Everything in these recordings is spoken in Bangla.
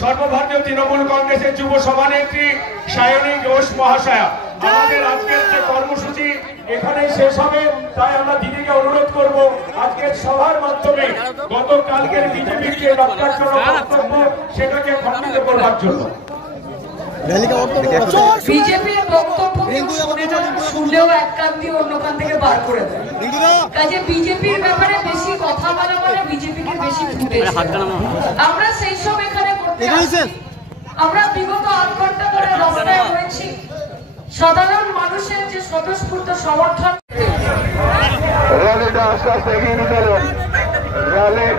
সর্বভারতীয় তৃণমূল কংগ্রেসের যুব সভানেত্রী সায়নী ঘোষ মহাশয়া। আমাদের আজকের যে কর্মসূচি এখানেই শেষ হবে, তাই আমরা দিদিকে অনুরোধ করব আজকের সভার মাধ্যমে গতকালকের বিজেপির যে রক্ষার বক্তব্য সেটাকে খণ্ডিত করবার জন্য। বিজেপির বক্তব্য শুনলেও এক কান দিয়ে অন্য কান থেকে বার করে দেয়। কাজে বিজেপির ব্যাপারে বেশি কথা বলা মানে বিজেপিকে বেশি ফুটেছে। আমরা সেই সব এখানে করতে আসি। আমরা বিগত ৮ ঘন্টা ধরে রাস্তায় রয়েছি। সাধারণ মানুষের যে স্বতঃস্ফূর্ত সমর্থন র্যালিটা আস্তে আস্তে এগিয়ে নিতে হবে। র্যালির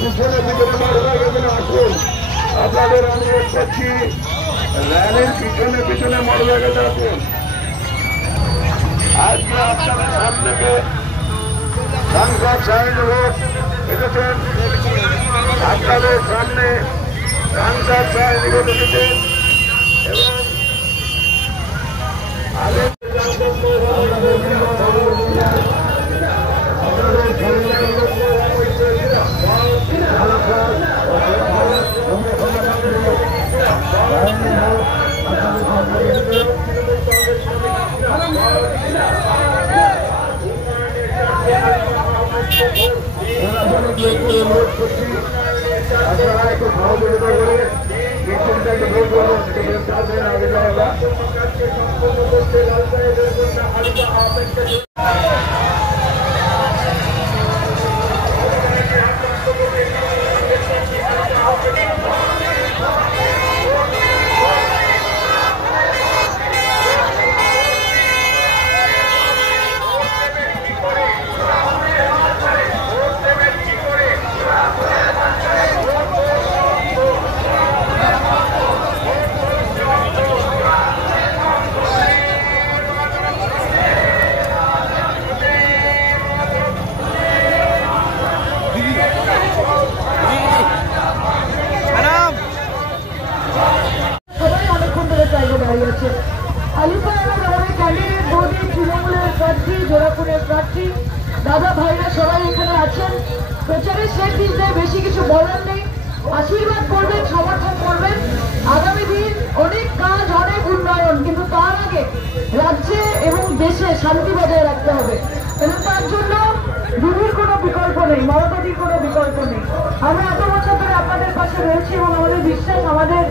পিছনে আসুন, আপনাদের অনুরোধ করছি র্যালির পিছনে মরজাগাতে আসুন। আজকে আপনাদের সামনে সাংসদ সায়নী ঘোষ এসেছেন, আপনাদের সামনে সাংসদ সায়নী ঘোষ এসেছেন এবং আপনারা একটু সহযোগিতা করে মিছিলটাকে ভোট করবেন আগে যাওয়া। দাদা ভাইরা সবাই এখানে আছেন। প্রচারের শেষ দিনে বেশি কিছু বলার নেই। আশীর্বাদ করবেন, সমর্থন করবেন। আগামী দিন অনেক কাজ, অনেক উন্নয়ন, কিন্তু তার আগে রাজ্যে এবং দেশে শান্তি বজায় রাখতে হবে এবং তার জন্য দিদির কোনো বিকল্প নেই, মমতাদির কোনো বিকল্প নেই। আমরা এত বছর ধরে আপনাদের পাশে রয়েছি এবং আমাদের বিশ্বাস আমাদের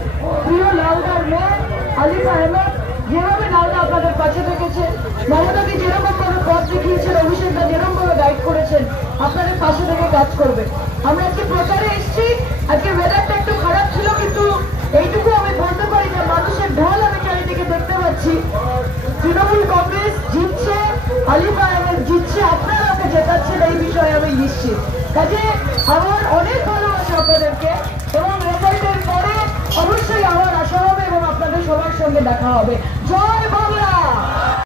প্রিয় লালদার মেয়ে আলিফা আহমেদ যেভাবে লালদা আপনাদের পাশে থেকেছে, মমতাদি যেরকম ভাবে পথ দেখিয়েছেন, অভিষেকদা যেরকম ভাবে গাইড করেছেন, আপনাদের পাশে থেকে কাজ করবে। আমরা আজকে প্রচারে এসেছি। আজকে ওয়েদারটা একটু খারাপ ছিল, কিন্তু এইটুকু আমি বলতে পারি যে মানুষের ঢল আমি চারিদিকে দেখতে পাচ্ছি। তৃণমূল কংগ্রেস জিতছে, আলিফা আহমেদ জিতছে, আপনারা ওকে জেতাচ্ছেন এই বিষয়ে আমি নিশ্চিত। কাজে আমার অনেক ভালোবাসা আপনাদেরকে এবং রেজাল্টের পরে অবশ্যই আমার আশা হবে এবং আপনাদের সবার সঙ্গে দেখা হবে। জয় বাংলা।